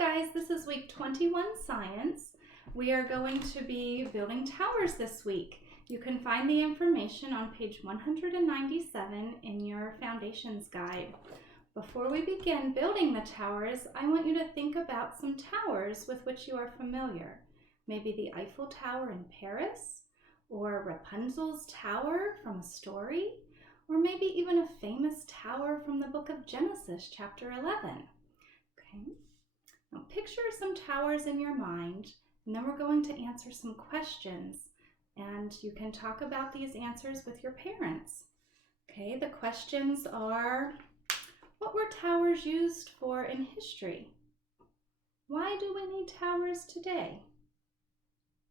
guys, this is week 21 science. We are going to be building towers this week. You can find the information on page 197 in your foundations guide. Before we begin building the towers, I want you to think about some towers with which you are familiar. Maybe the Eiffel Tower in Paris, or Rapunzel's tower from a story, or maybe even a famous tower from the book of Genesis, chapter 11. Okay, now picture some towers in your mind, and then we're going to answer some questions, and you can talk about these answers with your parents. Okay, the questions are, what were towers used for in history? Why do we need towers today?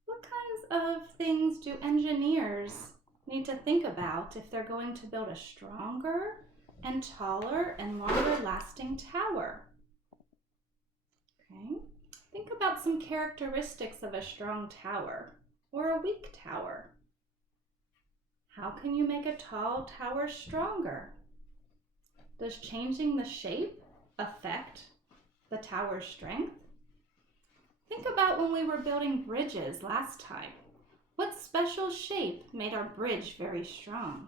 What kinds of things do engineers need to think about if they're going to build a stronger and taller and longer lasting tower? Okay, think about some characteristics of a strong tower or a weak tower. How can you make a tall tower stronger? Does changing the shape affect the tower's strength? Think about when we were building bridges last time. What special shape made our bridge very strong?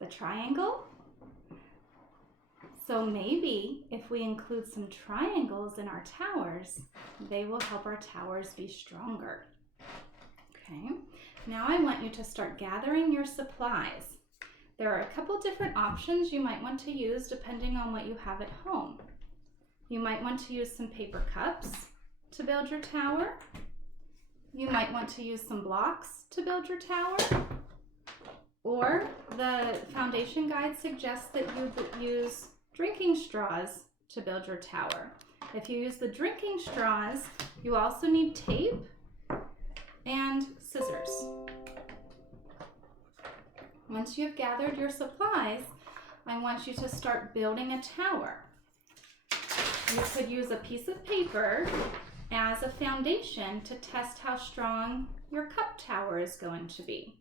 The triangle? So maybe if we include some triangles in our towers, they will help our towers be stronger. Okay, now I want you to start gathering your supplies. There are a couple different options you might want to use depending on what you have at home. You might want to use some paper cups to build your tower. You might want to use some blocks to build your tower. Or the foundation guide suggests that you use drinking straws to build your tower. If you use the drinking straws, you also need tape and scissors. Once you've gathered your supplies, I want you to start building a tower. You could use a piece of paper as a foundation to test how strong your cup tower is going to be.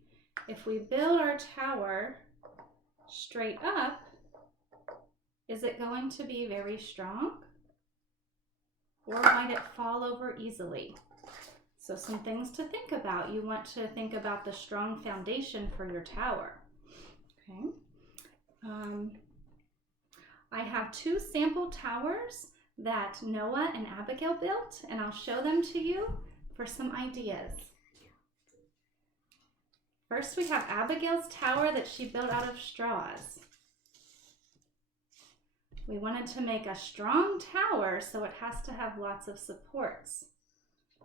If we build our tower straight up, is it going to be very strong? Or might it fall over easily? So some things to think about. You want to think about the strong foundation for your tower. Okay. I have two sample towers that Noah and Abigail built, and I'll show them to you for some ideas. First, we have Abigail's tower that she built out of straws. We wanted to make a strong tower, so it has to have lots of supports.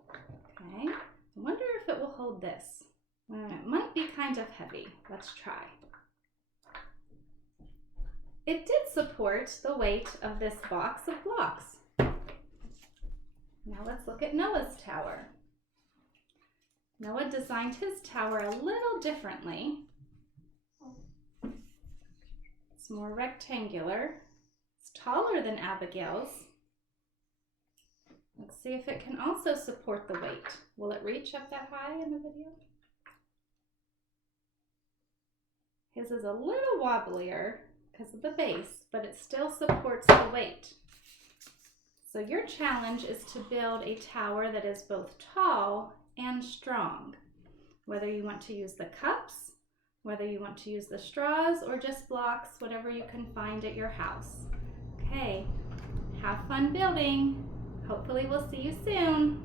Okay, I wonder if it will hold this. It might be kind of heavy. Let's try. It did support the weight of this box of blocks. Now let's look at Noah's tower. Noah designed his tower a little differently. It's more rectangular. It's taller than Abigail's. Let's see if it can also support the weight. Will it reach up that high in the video? His is a little wobblier because of the base, but it still supports the weight. So your challenge is to build a tower that is both tall and strong. Whether you want to use the cups, whether you want to use the straws, or just blocks, whatever you can find at your house. Okay, have fun building. Hopefully we'll see you soon.